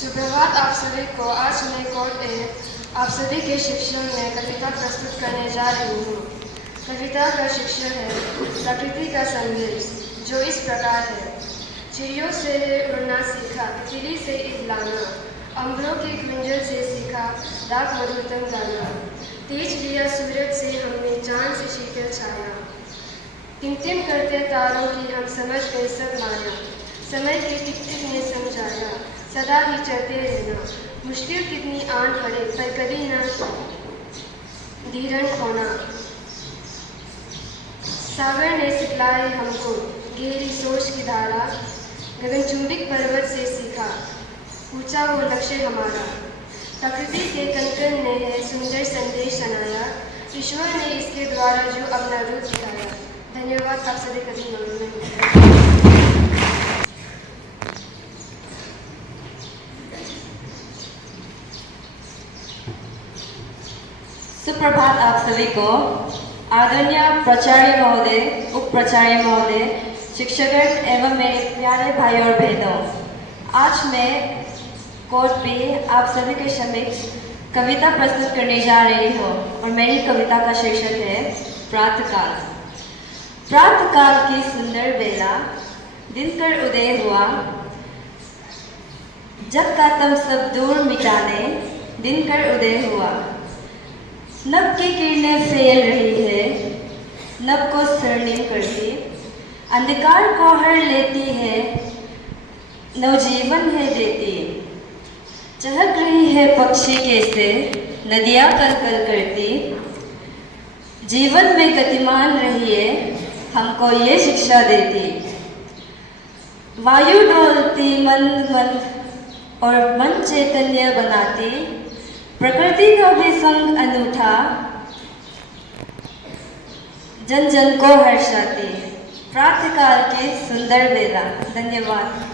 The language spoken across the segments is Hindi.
सुप्रभात आप सभी को। आज मैं कोर्ट आप सभी के शिक्षण में कविता प्रस्तुत करने जा रही हूँ। कविता का शीर्षक है प्रकृति का संदेश, जो इस प्रकार है। चिड़ियों से उड़ना सीखा, तितली से ईद लाना, अम्बरों के गुंजन से सीखा राग मधुरतम गाना। तेज लिया सूरज से हमने, चांद से शीतल छाया। टिमटिम करते तारों की हम समझ गए सब माया। समय के टिक-टिक ने समझाया, सदा ही चलते रहना। मुश्किल कितनी आन पड़े पर कभी न धीरन खोना। सागर ने सिखलाए हमको गहरी सोच की धारा। गगनचुंबिक पर्वत से सीखा, ऊंचा वो लक्ष्य हमारा। प्रकृति के कण-कण ने है सुंदर संदेश सुनाया। ईश्वर ने इसके द्वारा जो अपना रूप दिखाया। धन्यवाद। आप सभी कभी नमस्कार। सुप्रभात आप सभी को। आदरणीय प्राचार्य महोदय, उप प्राचार्य महोदय, शिक्षकगण एवं मेरे प्यारे भाई और बहनों, आज मैं कोर्ट में आप सभी के समक्ष कविता प्रस्तुत करने जा रही हूँ और मेरी कविता का शीर्षक है प्रातःकाल। प्रातःकाल की सुंदर बेला, दिनकर उदय हुआ। जग का तम सब दूर मिटाने, दिनकर उदय हुआ। नभ की किरणें फैल रही है, नभ को स्वर्णिम करती, अंधकार को हर लेती है, नवजीवन है देती। चहक रही है पक्षी कैसे, नदियाँ कलकल करती। जीवन में गतिमान रहिए, हमको ये शिक्षा देती। वायु डोलती मंद मंद और मन चैतन्य बनाती। प्रकृति का भी संग अनूठा, जन जन को हर्षाती। प्रातःकाल की सुंदर बेला। धन्यवाद।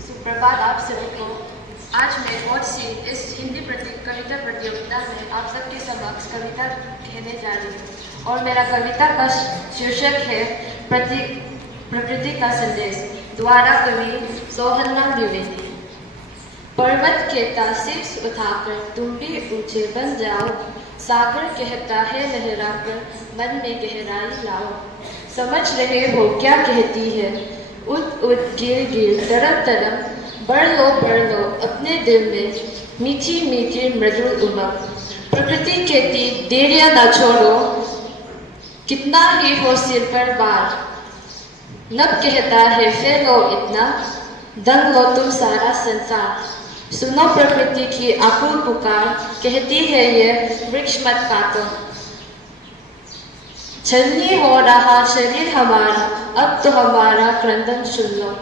सुप्रभात आप सभी को। आज मैं बहुत सी इस हिंदी कविता प्रतियोगिता में आप सबके समक्ष कविता कहने जा रही हूँ और मेरा कविता का शीर्षक है प्रकृति का संदेश, द्वारा कवि सोहनलाल द्विवेदी। पर्वत कहता शीर्ष उठाकर तुम भी ऊंचे बन जाओ। सागर कहता है लहराकर मन में गहराई लाओ। समझ रहे हो क्या कहती है, उठ उठ गिर गिर तरम तरम। बढ़ लो अपने दिल में मीठी मीठी मृदुल उमंग। प्रकृति कहती देरिया ना छोड़ो, कितना ही हो सिर पर बार। नभ कहता है फैलो इतना, दंग लो तुम सारा संसार। सुनो प्रकृति की आकुल पुकार, कहती है ये वृक्ष मत काटो। छलनी हो रहा शरीर हमारा, अब तो हमारा क्रंदन सुन लो।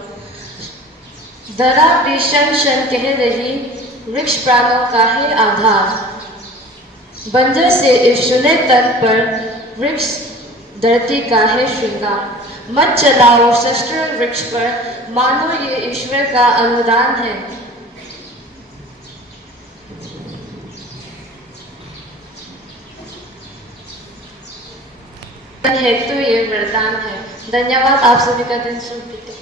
धरा भी शन शन कह रही, वृक्ष प्राणों का है आधार। बंजर से इस सुने तन पर वृक्ष धरती का है श्रृंगार। मत चलाओ शस्त्र वृक्ष पर, मानो ये ईश्वर का अनुदान है। तो ये वरदान है। धन्यवाद। आप सभी का दिन शुभ बीते।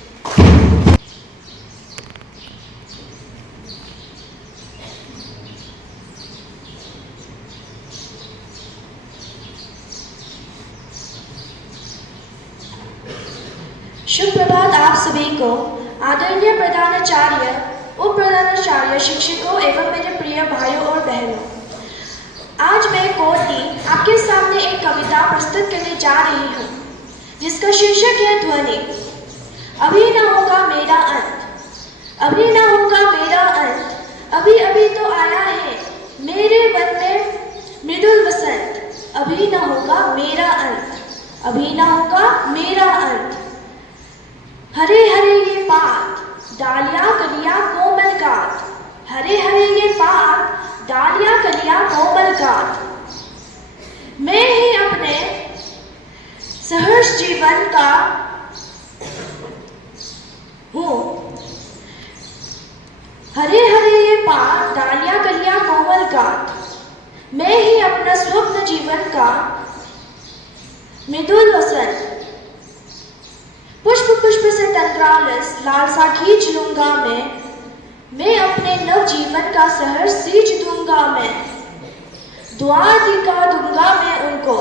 शुभ प्रभात आप सभी को। आदरणीय प्रधानाचार्य, उप प्रधानाचार्य, शिक्षकों एवं मेरे प्रिय भाइयों और बहनों, आज मैं कोर्ट आपके सामने एक कविता प्रस्तुत करने जा रही हूँ जिसका शीर्षक है ध्वनि। अभी न होगा मेरा अंत, अभी न होगा मेरा अंत, अभी अभी तो आया है मेरे वन में मृदुल वसंत। अभी न होगा मेरा अंत, अभी न होगा मेरा अंत। हरे हरे ये पात, डालियां कलियां कोमल गात। हरे हरे ये पात, डालियां कलियां कोमल गात। मैं ही अपने सहर्ष जीवन का हूँ। हरे हरे ये पात, डालियां कलियां कोमल गात। मैं ही अपना स्वप्न जीवन का मृदुल वसंत। पुष्प पुष्प से तंद्रालस लालसा खींच लूंगा मैं अपने नव जीवन का सहर सींच दूंगा मैं। द्वार दिखा दूंगा मैं उनको,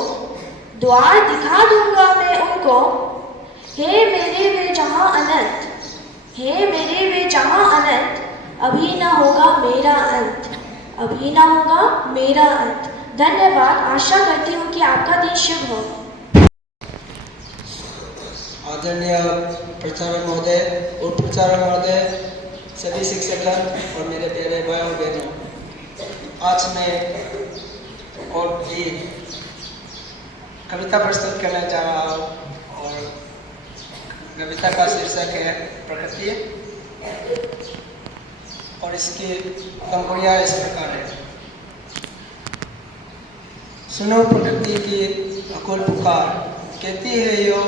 द्वार दिखा दूंगा मैं उनको। हे मेरे वे जहां अनंत, हे मेरे वे जहां अनंत, अभी ना होगा मेरा अंत, अभी ना होगा मेरा अंत। धन्यवाद। आशा करती हूँ कि आपका दिन शुभ हो। आदरणीय प्राचार्य महोदय, उप प्राचार्य महोदय, सभी शिक्षकगण और मेरे प्यारे भाई और बहनों, आज मैं कोर्ट की कविता प्रस्तुत करने जा रहा हूँ और कविता का शीर्षक है प्रकृति और इसकी पंक्तियाँ इस प्रकार है। सुनो प्रकृति की अकुल पुकार, कहती है यो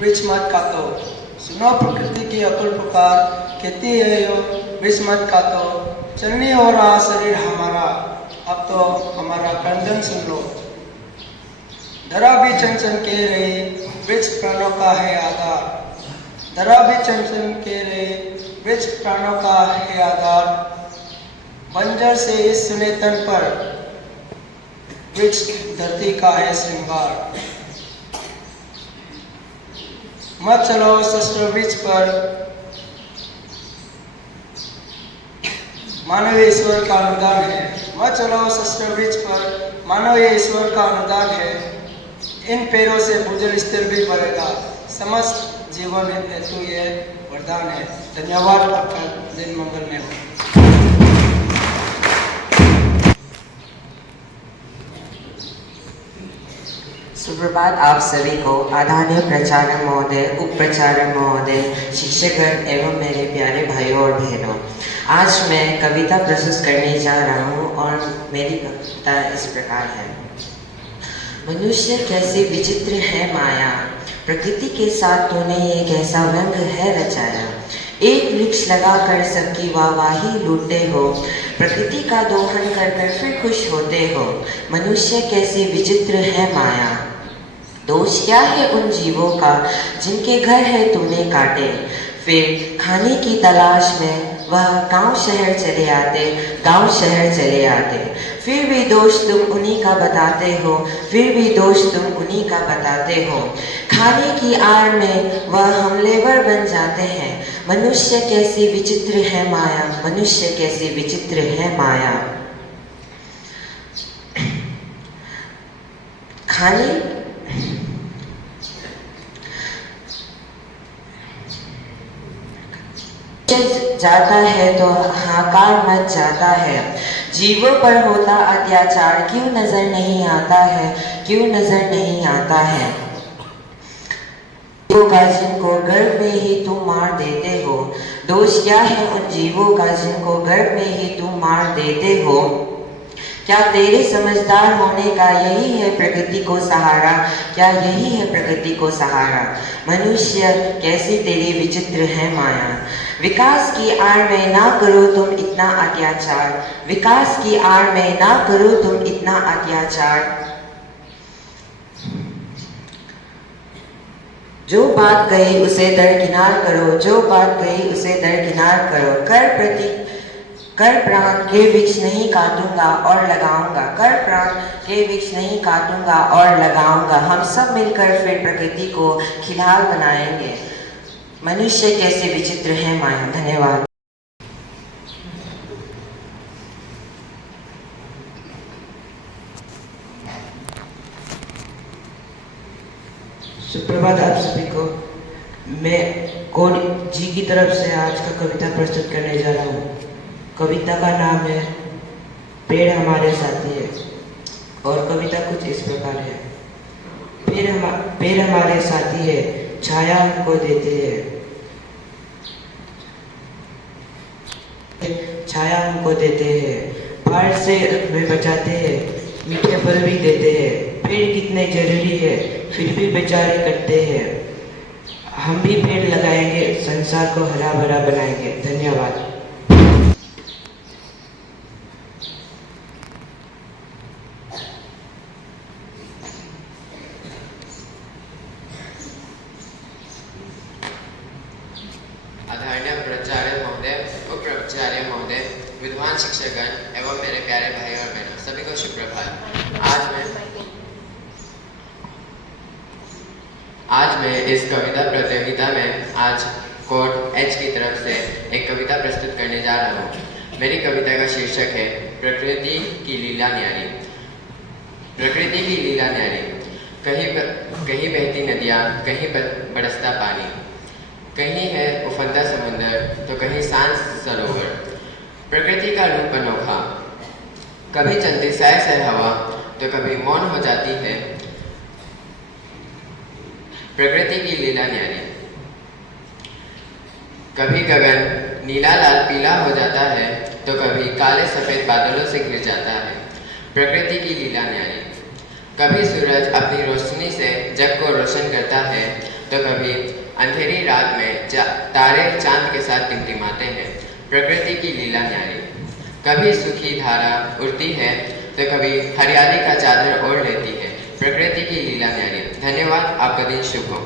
वृक्ष मत काटो। सुनो प्रकृति की अकुल पुकार, कहती है यो वृक्ष मत काटो। चलनी हो रहा शरीर हमारा, अब तो हमारा क्रंदन सुन लो। धरा भी चंचल कह रही, वृक्ष प्राणों का है आधार। धरा भी चंचल कह रही, वृक्ष प्राणों का है आधार। बंजर से इस सुने तन पर, वृक्ष धरती का है श्रृंगार। मत चलो शस्त्र वृक्ष पर, मानव ईश्वर का अनुदान है। मत चलो शस्त्र वृक्ष पर, मानव ईश्वर का अनुदान है। इन पैरों से भूजल स्तर भी बढ़ेगा, समस्त जीवन हेतु ये वरदान है। धन्यवाद। आपका दिन मंगलमय हो। सुप्रभात आप सभी को। आदरणीय प्राचार्य महोदय, उप प्राचार्य महोदय, शिक्षकगण एवं मेरे प्यारे भाइयों और बहनों, आज मैं कविता प्रस्तुत करने जा रहा हूँ और मेरी कविता इस प्रकार है। मनुष्य कैसी विचित्र है माया, प्रकृति के साथ तूने ये कैसा व्यंग है रचाया। एक वृक्ष लगाकर सबकी वाहवाही लूटते हो, प्रकृति का दोहन कर कर फिर खुश होते हो। मनुष्य कैसी विचित्र है माया, दोष क्या है उन जीवों का जिनके घर है तूने काटे। फिर खाने की तलाश में वह गांव शहर चले आते, गांव शहर चले आते। फिर भी दोष तुम उन्हीं का बताते हो, फिर भी दोष तुम उन्हीं का बताते हो। खाने की आड़ में वह हमलेवर बन जाते हैं। मनुष्य कैसी विचित्र है माया, मनुष्य कैसी विचित्र है माया। खाने जाता है तो हाहाकार मच जाता है। जीवों पर होता अत्याचार क्यों नजर नहीं आता है, क्यों नजर नहीं आता है। जीवों का जिनको गर्भ में ही तुम मार देते हो, दोष क्या है उन जीवों का जिनको गर्भ में ही तुम मार देते हो। क्या तेरे समझदार होने का यही है प्रकृति को सहारा, क्या यही है प्रकृति को सहारा। मनुष्य कैसी तेरी विचित्र है माया। विकास की आड़ में ना करो तुम इतना अत्याचार, विकास की आड़ में ना करो तुम इतना अत्याचार। जो बात कही उसे दरकिनार करो, जो बात कही उसे दरकिनार करो। कर प्राण के वृक्ष नहीं काटूंगा और लगाऊंगा, कर प्राण के वृक्ष नहीं काटूंगा और लगाऊंगा। हम सब मिलकर फिर प्रकृति को खिलहाल बनाएंगे। मनुष्य कैसे विचित्र है माया। धन्यवाद। सुप्रभात आप सभी को। मैं कोड जी की तरफ से आज का कविता प्रस्तुत करने जा रहा हूँ। कविता का नाम है पेड़ हमारे साथी है और कविता कुछ इस प्रकार है। पेड़ हमारे साथी है, छाया हमको देते हैं, छाया हमको देते हैं। बाढ़ से हमें बचाते हैं, मीठे फल भी देते हैं। पेड़ कितने जरूरी है फिर भी बेचारे कटते हैं। हम भी पेड़ लगाएंगे, संसार को हरा भरा बनाएंगे। धन्यवाद। को सुप्रभात। आज मैं इस कविता प्रतियोगिता में आज कोड एच की तरफ से एक कविता प्रस्तुत करने जा रहा हूँ। मेरी कविता का शीर्षक है प्रकृति की लीला न्यारी। प्रकृति की लीला न्यारी। कहीं बहती नदियाँ, कहीं बरसता पानी, कहीं है उफंता समंदर तो कहीं शांत सरोवर। प्रकृति का रूप अनोखा, कभी चलती सह हवा तो कभी मौन हो जाती है। प्रकृति की लीला न्यारी। कभी गगन नीला लाल पीला हो जाता है तो कभी काले सफेद बादलों से घिर जाता है। प्रकृति की लीला न्यारी। कभी सूरज अपनी रोशनी से जग को रोशन करता है तो कभी अंधेरी रात में तारे चांद के साथ टिमटिमाते हैं। प्रकृति की लीला न्यारी। कभी सूखी धारा उड़ती है तो कभी हरियाली का चादर ओढ़ लेती है। प्रकृति की लीला न्यारी। धन्यवाद। आपका दिन शुभ हो।